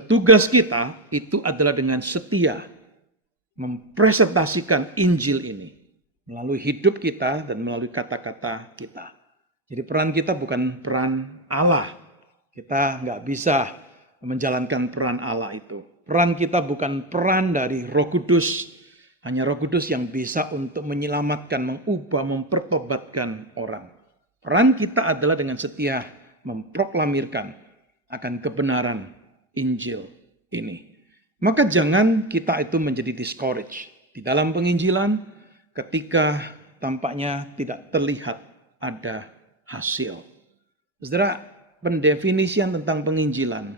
Tugas kita itu adalah dengan setia mempresentasikan Injil ini melalui hidup kita dan melalui kata-kata kita. Jadi peran kita bukan peran Allah. Kita nggak bisa menjalankan peran Allah itu. Peran kita bukan peran dari Roh Kudus. Hanya Roh Kudus yang bisa untuk menyelamatkan, mengubah, mempertobatkan orang. Peran kita adalah dengan setia memproklamirkan akan kebenaran Injil ini. Maka jangan kita itu menjadi discouraged di dalam penginjilan ketika tampaknya tidak terlihat ada hasil. Saudara, pendefinisian tentang penginjilan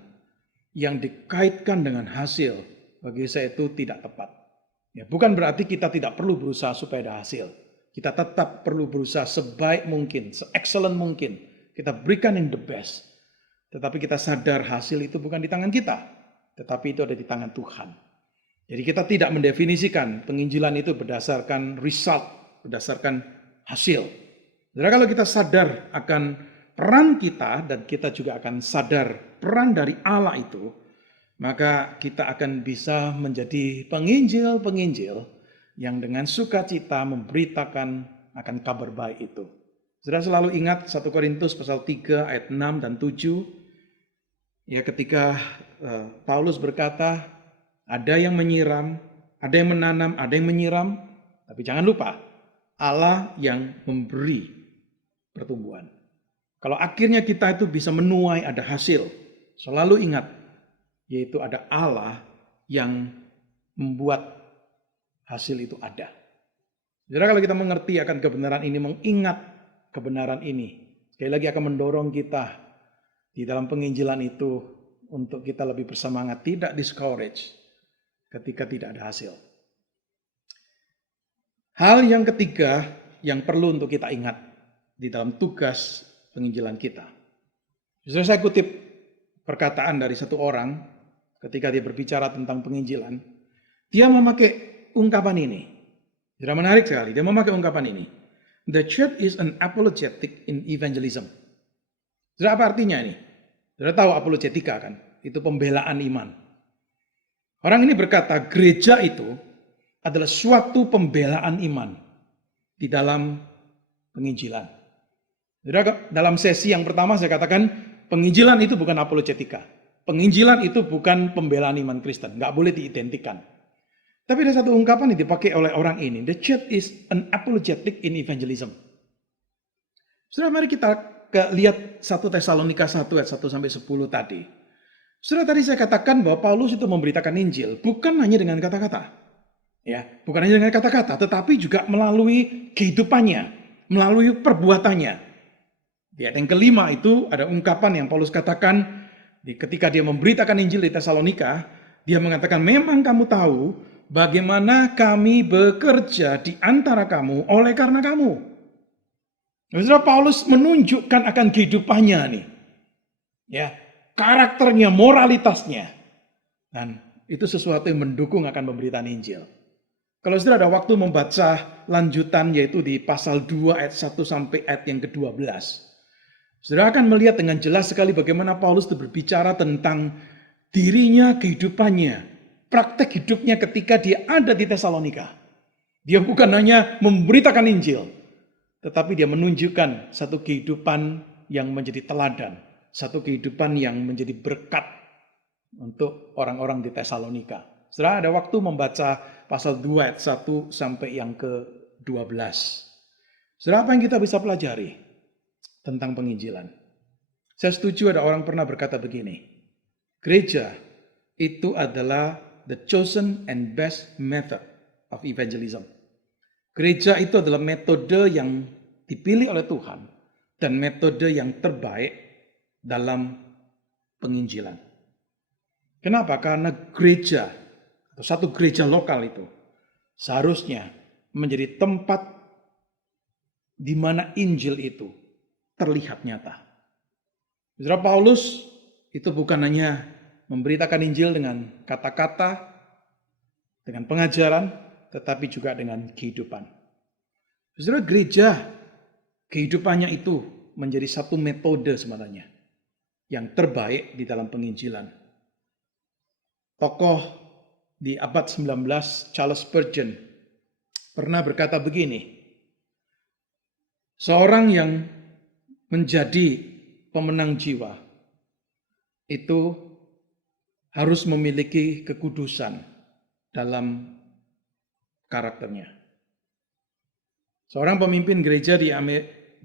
yang dikaitkan dengan hasil bagi saya itu tidak tepat. Ya, bukan berarti kita tidak perlu berusaha supaya ada hasil. Kita tetap perlu berusaha sebaik mungkin, se-excellent mungkin. Kita berikan yang the best. Tetapi kita sadar hasil itu bukan di tangan kita, tetapi itu ada di tangan Tuhan. Jadi kita tidak mendefinisikan penginjilan itu berdasarkan result, berdasarkan hasil. Jadi kalau kita sadar akan peran kita dan kita juga akan sadar peran dari Allah itu, maka kita akan bisa menjadi penginjil-penginjil yang dengan sukacita memberitakan akan kabar baik itu. Saudara selalu ingat 1 Korintus pasal 3 ayat 6 dan 7. Ya, ketika Paulus berkata, ada yang menyiram, ada yang menanam, ada yang menyiram, tapi jangan lupa Allah yang memberi pertumbuhan. Kalau akhirnya kita itu bisa menuai ada hasil, selalu ingat, yaitu ada Allah yang membuat hasil itu ada. Jadi kalau kita mengerti akan kebenaran ini, mengingat kebenaran ini, sekali lagi akan mendorong kita di dalam penginjilan itu untuk kita lebih bersemangat, tidak discourage ketika tidak ada hasil. Hal yang ketiga yang perlu untuk kita ingat di dalam tugas penginjilan kita. Justru saya kutip perkataan dari satu orang ketika dia berbicara tentang penginjilan, dia memakai ungkapan ini. Jadi menarik sekali, dia memakai ungkapan ini. The church is an apologetic in evangelism. Jadi apa artinya ini? Sudah tahu apologetika kan? Itu pembelaan iman. Orang ini berkata gereja itu adalah suatu pembelaan iman di dalam penginjilan. Jadi dalam sesi yang pertama saya katakan penginjilan itu bukan apologetika. Penginjilan itu bukan pembelaan iman Kristen. Nggak boleh diidentikan. Tapi ada satu ungkapan yang dipakai oleh orang ini. The church is an apologetic in evangelism. Saudara, mari kita lihat 1 Tesalonika 1 ayat 1 sampai 10 tadi. Saudara, tadi saya katakan bahwa Paulus itu memberitakan Injil bukan hanya dengan kata-kata. Ya, bukan hanya dengan kata-kata, tetapi juga melalui kehidupannya, melalui perbuatannya. Di ayat yang kelima itu ada ungkapan yang Paulus katakan ketika dia memberitakan Injil di Tesalonika, dia mengatakan, memang kamu tahu bagaimana kami bekerja di antara kamu oleh karena kamu. Saudara, Paulus menunjukkan akan kehidupannya nih. Ya, karakternya, moralitasnya. Dan itu sesuatu yang mendukung akan pemberitaan Injil. Kalau saudara ada waktu membaca lanjutan yaitu di pasal 2 ayat 1 sampai ayat yang ke-12. Saudara akan melihat dengan jelas sekali bagaimana Paulus itu berbicara tentang dirinya, kehidupannya, praktek hidupnya ketika dia ada di Tesalonika. Dia bukan hanya memberitakan Injil, tetapi dia menunjukkan satu kehidupan yang menjadi teladan, satu kehidupan yang menjadi berkat untuk orang-orang di Tesalonika. Saudara ada waktu membaca pasal 2 ayat 1 sampai yang ke-12. Saudara, apa yang kita bisa pelajari tentang penginjilan? Saya setuju ada orang pernah berkata begini, gereja itu adalah the chosen and best method of evangelism. Gereja itu adalah metode yang dipilih oleh Tuhan dan metode yang terbaik dalam penginjilan. Kenapa? Karena gereja atau satu gereja lokal itu seharusnya menjadi tempat di mana Injil itu terlihat nyata. Saudara, Paulus itu bukan hanya memberitakan Injil dengan kata-kata, dengan pengajaran, tetapi juga dengan kehidupan. Saudara, gereja kehidupannya itu menjadi satu metode sebenarnya yang terbaik di dalam penginjilan. Tokoh di abad 19, Charles Spurgeon pernah berkata begini, seorang yang menjadi pemenang jiwa itu harus memiliki kekudusan dalam karakternya. Seorang pemimpin gereja di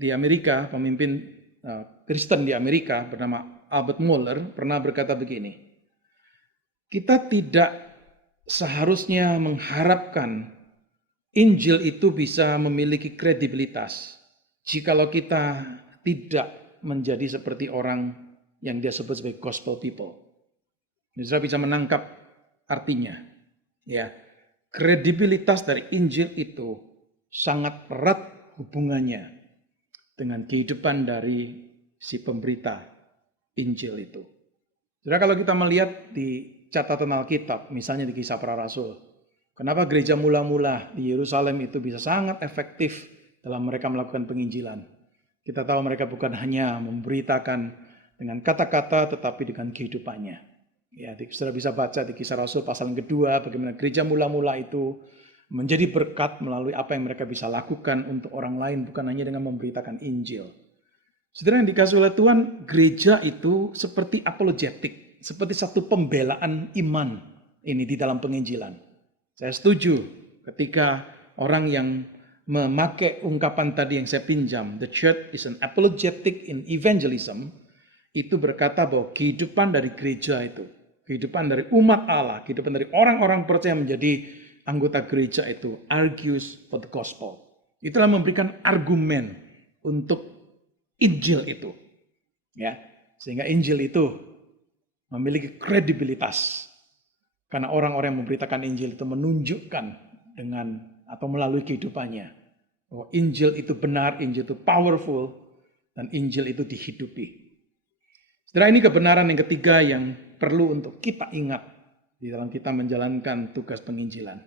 Amerika, pemimpin Kristen di Amerika bernama Albert Mohler pernah berkata begini, kita tidak seharusnya mengharapkan Injil itu bisa memiliki kredibilitas jikalau kita tidak menjadi seperti orang yang dia sebut sebagai gospel people. Saudara bisa menangkap artinya. Ya, kredibilitas dari Injil itu sangat erat hubungannya dengan kehidupan dari si pemberita Injil itu. Saudara, kalau kita melihat di catatan Alkitab, misalnya di Kisah Para Rasul, kenapa gereja mula-mula di Yerusalem itu bisa sangat efektif dalam mereka melakukan penginjilan? Kita tahu mereka bukan hanya memberitakan dengan kata-kata, tetapi dengan kehidupannya. Ya, saudara bisa baca di Kisah Rasul pasal yang kedua, bagaimana gereja mula-mula itu menjadi berkat melalui apa yang mereka bisa lakukan untuk orang lain, bukan hanya dengan memberitakan Injil. Saudara yang dikasih oleh Tuhan, gereja itu seperti apologetik, seperti satu pembelaan iman ini di dalam penginjilan. Saya setuju ketika orang yang memakai ungkapan tadi yang saya pinjam, the church is an apologetic in evangelism, itu berkata bahwa kehidupan dari gereja itu, kehidupan dari umat Allah, kehidupan dari orang-orang percaya menjadi anggota gereja itu argues for the gospel. Itulah memberikan argumen untuk Injil itu. Ya, sehingga Injil itu memiliki kredibilitas. Karena orang-orang yang memberitakan Injil itu menunjukkan dengan atau melalui kehidupannya bahwa Injil itu benar, Injil itu powerful, dan Injil itu dihidupi. Setelah ini kebenaran yang ketiga yang perlu untuk kita ingat di dalam kita menjalankan tugas penginjilan.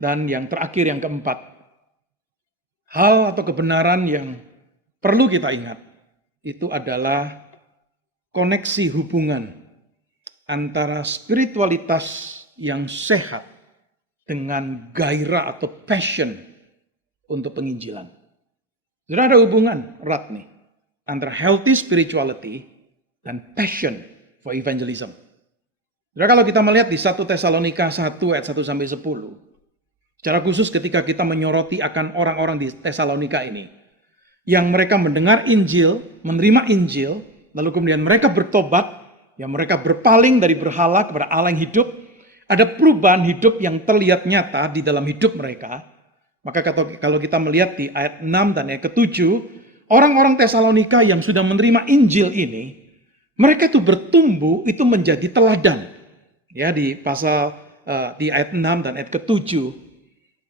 Dan yang terakhir, yang keempat, hal atau kebenaran yang perlu kita ingat itu adalah koneksi hubungan antara spiritualitas yang sehat dengan gairah atau passion untuk penginjilan. Sudah ada hubungan erat nih antara healthy spirituality dan passion for evangelism. Sudah, kalau kita melihat di 1 Tesalonika 1 ayat 1 sampai 10, secara khusus ketika kita menyoroti akan orang-orang di Tesalonika ini yang mereka mendengar Injil, menerima Injil, lalu kemudian mereka bertobat, ya mereka berpaling dari berhala kepada Allah yang hidup, ada perubahan hidup yang terlihat nyata di dalam hidup mereka. Maka kalau kita melihat di ayat 6 dan ayat ke-7, orang-orang Tesalonika yang sudah menerima Injil ini, mereka itu bertumbuh itu menjadi teladan. Ya, di pasal di ayat 6 dan ayat ke-7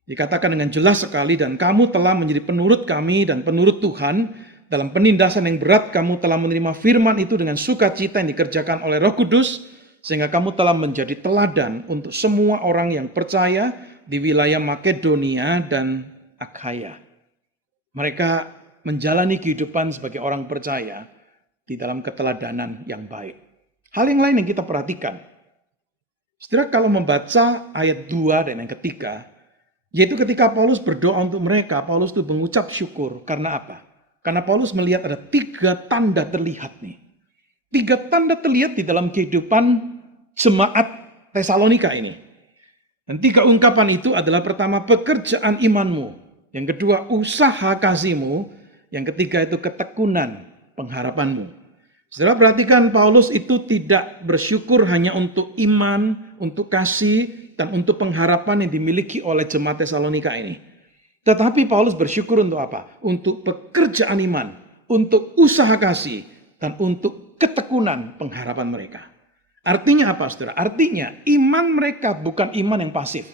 dikatakan dengan jelas sekali, dan kamu telah menjadi penurut kami dan penurut Tuhan. Dalam penindasan yang berat kamu telah menerima firman itu dengan sukacita yang dikerjakan oleh Roh Kudus, sehingga kamu telah menjadi teladan untuk semua orang yang percaya di wilayah Makedonia dan Akhaya. Mereka menjalani kehidupan sebagai orang percaya di dalam keteladanan yang baik. Hal yang lain yang kita perhatikan, setelah kalau membaca ayat 2 dan yang ketiga, yaitu ketika Paulus berdoa untuk mereka, Paulus itu mengucap syukur. Karena apa? Karena Paulus melihat ada 3 tanda terlihat nih. 3 tanda terlihat di dalam kehidupan jemaat Tesalonika ini. Dan 3 ungkapan itu adalah pertama, pekerjaan imanmu. Yang kedua, usaha kasihmu. Yang ketiga itu ketekunan pengharapanmu. Setelah perhatikan, Paulus itu tidak bersyukur hanya untuk iman, untuk kasih, dan untuk pengharapan yang dimiliki oleh jemaat Tesalonika ini. Tetapi Paulus bersyukur untuk apa? Untuk pekerjaan iman, untuk usaha kasih, dan untuk ketekunan pengharapan mereka. Artinya apa, saudara? Artinya iman mereka bukan iman yang pasif,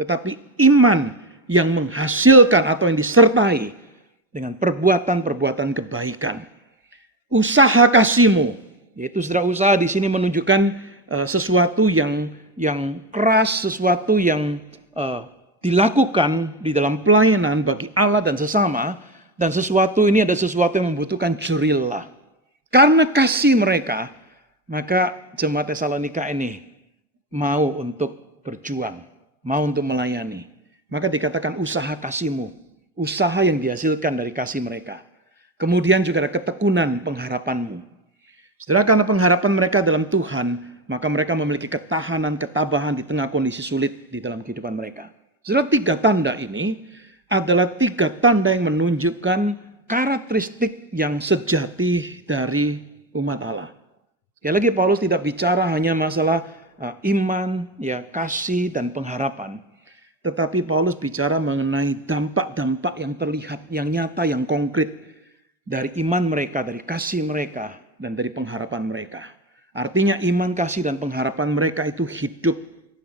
tetapi iman yang menghasilkan atau yang disertai dengan perbuatan-perbuatan kebaikan. Usaha kasihmu, yaitu saudara, usaha di sini menunjukkan sesuatu yang keras, sesuatu yang dilakukan di dalam pelayanan bagi Allah dan sesama, dan sesuatu ini ada sesuatu yang membutuhkan jerih. Karena kasih mereka, maka jemaat Tesalonika ini mau untuk berjuang, mau untuk melayani. Maka dikatakan usaha kasihmu, usaha yang dihasilkan dari kasih mereka. Kemudian juga ada ketekunan pengharapanmu. Saudara, karena pengharapan mereka dalam Tuhan, maka mereka memiliki ketahanan, ketabahan di tengah kondisi sulit di dalam kehidupan mereka. Saudara, 3 tanda ini adalah 3 tanda yang menunjukkan karakteristik yang sejati dari umat Allah. Sekali lagi Paulus tidak bicara hanya masalah iman, ya, kasih dan pengharapan. Tetapi Paulus bicara mengenai dampak-dampak yang terlihat, yang nyata, yang konkret dari iman mereka, dari kasih mereka, dan dari pengharapan mereka. Artinya iman, kasih, dan pengharapan mereka itu hidup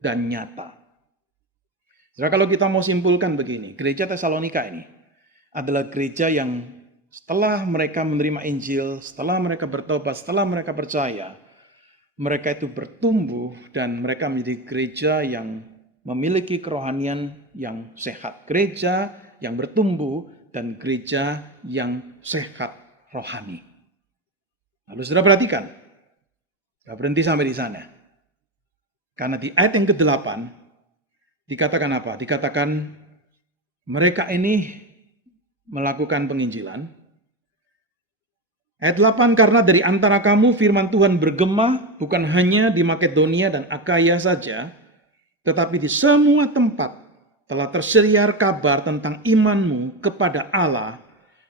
dan nyata. Jadi kalau kita mau simpulkan begini, gereja Tesalonika ini adalah gereja yang setelah mereka menerima Injil, setelah mereka bertobat, setelah mereka percaya, mereka itu bertumbuh dan mereka menjadi gereja yang memiliki kerohanian yang sehat. Gereja yang bertumbuh dan gereja yang sehat rohani. Lalu sudah perhatikan, tidak berhenti sampai di sana. Karena di ayat yang ke-8 dikatakan apa? Dikatakan mereka ini melakukan penginjilan. Ayat 8, karena dari antara kamu firman Tuhan bergema bukan hanya di Makedonia dan Akaya saja, tetapi di semua tempat telah tersiar kabar tentang imanmu kepada Allah,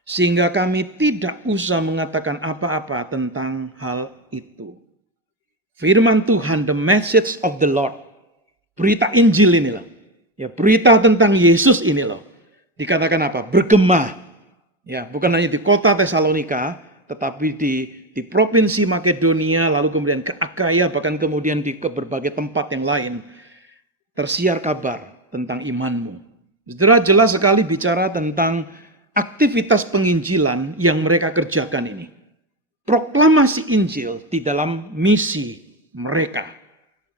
sehingga kami tidak usah mengatakan apa-apa tentang hal itu. Firman Tuhan, the message of the Lord, berita Injil ini loh, ya, berita tentang Yesus ini loh, dikatakan apa? Bergema, ya, bukan hanya di kota Tesalonika, tetapi di provinsi Makedonia, lalu kemudian ke Akaya, bahkan kemudian di ke berbagai tempat yang lain, tersiar kabar tentang imanmu. Saudara, jelas sekali bicara tentang aktivitas penginjilan yang mereka kerjakan ini. Proklamasi Injil di dalam misi mereka.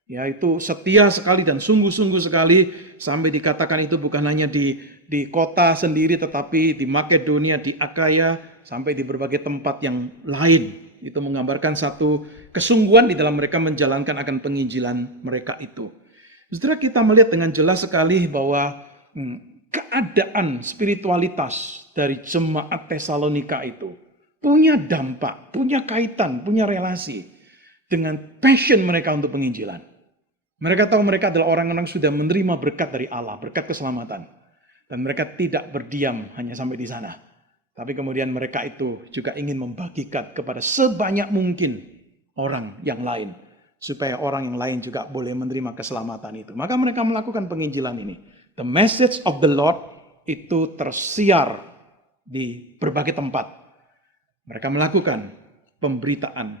Yaitu setia sekali dan sungguh-sungguh sekali, sampai dikatakan itu bukan hanya di kota sendiri, tetapi di Makedonia, di Akaya, sampai di berbagai tempat yang lain. Itu menggambarkan satu kesungguhan di dalam mereka menjalankan akan penginjilan mereka itu. Saudara, kita melihat dengan jelas sekali bahwa keadaan spiritualitas dari jemaat Tesalonika itu punya dampak, punya kaitan, punya relasi dengan passion mereka untuk penginjilan. Mereka tahu mereka adalah orang-orang yang sudah menerima berkat dari Allah, berkat keselamatan. Dan mereka tidak berdiam hanya sampai di sana. Tapi kemudian mereka itu juga ingin membagikan kepada sebanyak mungkin orang yang lain. Supaya orang yang lain juga boleh menerima keselamatan itu. Maka mereka melakukan penginjilan ini. The message of the Lord itu tersiar di berbagai tempat. Mereka melakukan pemberitaan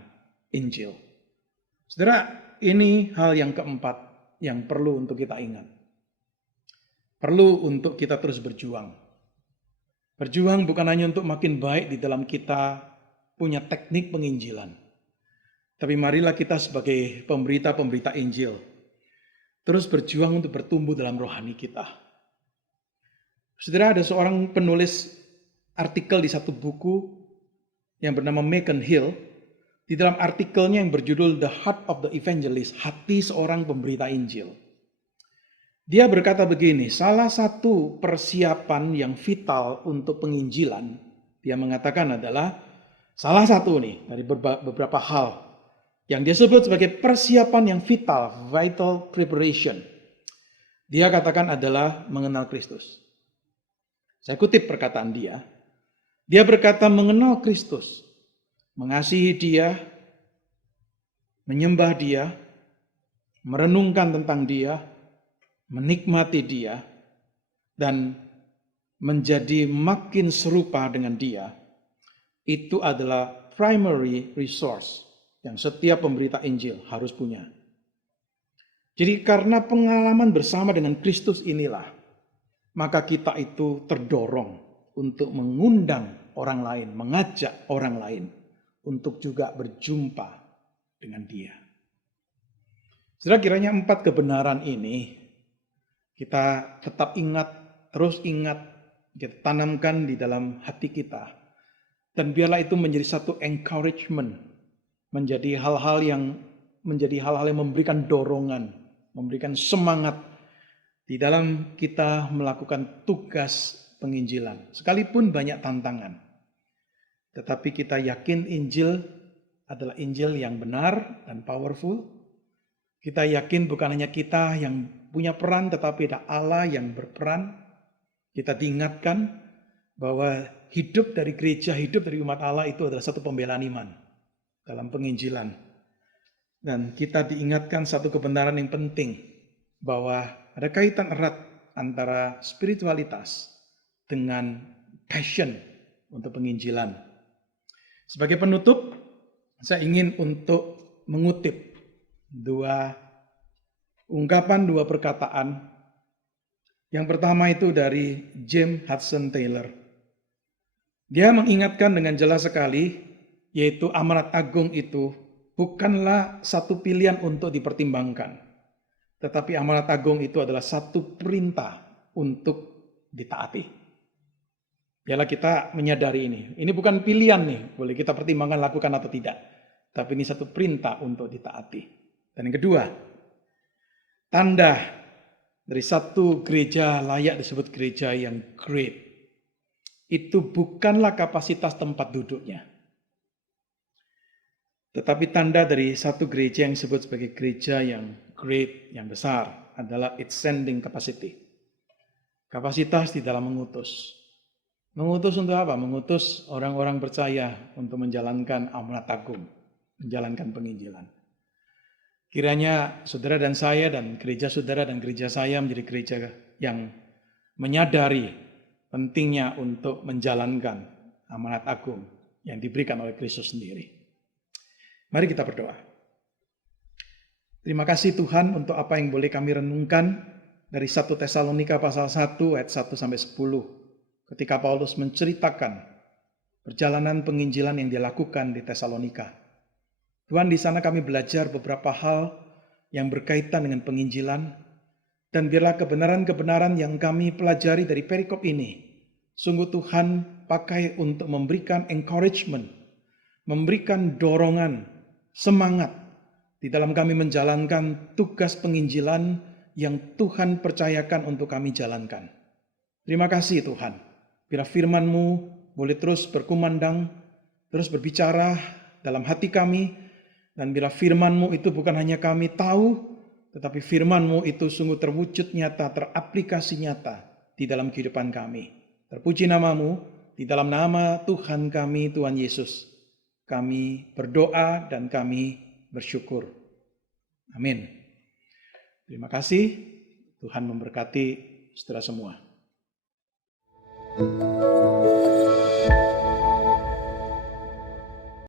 Injil. Saudara, ini hal yang keempat yang perlu untuk kita ingat. Perlu untuk kita terus berjuang. Berjuang bukan hanya untuk makin baik di dalam kita punya teknik penginjilan. Tapi marilah kita sebagai pemberita-pemberita Injil terus berjuang untuk bertumbuh dalam rohani kita. Saudara, ada seorang penulis artikel di satu buku yang bernama Megan Hill. Di dalam artikelnya yang berjudul The Heart of the Evangelist, hati seorang pemberita Injil. Dia berkata begini, salah satu persiapan yang vital untuk penginjilan, dia mengatakan adalah salah satu nih dari beberapa hal yang dia sebut sebagai persiapan yang vital preparation. Dia katakan adalah mengenal Kristus. Saya kutip perkataan dia. Dia berkata mengenal Kristus, mengasihi dia, menyembah dia, merenungkan tentang dia, menikmati dia, dan menjadi makin serupa dengan dia, itu adalah primary resource yang setiap pemberita Injil harus punya. Jadi karena pengalaman bersama dengan Kristus inilah, maka kita itu terdorong untuk mengundang orang lain, mengajak orang lain untuk juga berjumpa dengan dia. Saudara, kiranya 4 kebenaran ini kita tetap ingat, terus ingat, kita tanamkan di dalam hati kita. Dan biarlah itu menjadi satu encouragement, menjadi hal-hal yang memberikan dorongan memberikan semangat di dalam kita melakukan tugas penginjilan. Sekalipun banyak tantangan, tetapi kita yakin Injil adalah Injil yang benar dan powerful. Kita yakin bukan hanya kita yang punya peran, tetapi ada Allah yang berperan. Kita diingatkan bahwa hidup dari gereja, hidup dari umat Allah itu adalah satu pembelaan iman dalam penginjilan. Dan kita diingatkan satu kebenaran yang penting, bahwa ada kaitan erat antara spiritualitas dengan passion untuk penginjilan. Sebagai penutup, saya ingin untuk mengutip dua ungkapan, dua perkataan. Yang pertama itu dari James Hudson Taylor. Dia mengingatkan dengan jelas sekali, yaitu amanat agung itu bukanlah satu pilihan untuk dipertimbangkan, tetapi amanat agung itu adalah satu perintah untuk ditaati. Biarlah kita menyadari ini. Ini bukan pilihan nih, boleh kita pertimbangkan lakukan atau tidak. Tapi ini satu perintah untuk ditaati. Dan yang kedua, tanda dari satu gereja layak disebut gereja yang great, itu bukanlah kapasitas tempat duduknya. Tetapi tanda dari satu gereja yang disebut sebagai gereja yang great, yang besar, adalah its sending capacity. Kapasitas di dalam mengutus. Mengutus untuk apa? Mengutus orang-orang percaya untuk menjalankan amanat agung, menjalankan penginjilan. Kiranya saudara dan saya dan gereja saudara dan gereja saya menjadi gereja yang menyadari pentingnya untuk menjalankan amanat agung yang diberikan oleh Kristus sendiri. Mari kita berdoa. Terima kasih Tuhan untuk apa yang boleh kami renungkan dari 1 Tesalonika pasal 1 ayat 1 sampai 10. Ketika Paulus menceritakan perjalanan penginjilan yang dilakukan di Tesalonika. Tuhan, di sana kami belajar beberapa hal yang berkaitan dengan penginjilan, dan biarlah kebenaran-kebenaran yang kami pelajari dari perikop ini, sungguh Tuhan pakai untuk memberikan encouragement, memberikan dorongan, semangat di dalam kami menjalankan tugas penginjilan yang Tuhan percayakan untuk kami jalankan. Terima kasih Tuhan. Biar firman-Mu boleh terus berkumandang, terus berbicara dalam hati kami, dan bila firman-Mu itu bukan hanya kami tahu, tetapi firman-Mu itu sungguh terwujud nyata, teraplikasi nyata di dalam kehidupan kami. Terpuji nama-Mu, di dalam nama Tuhan kami, Tuhan Yesus, kami berdoa dan kami bersyukur. Amin. Terima kasih, Tuhan memberkati saudara semua.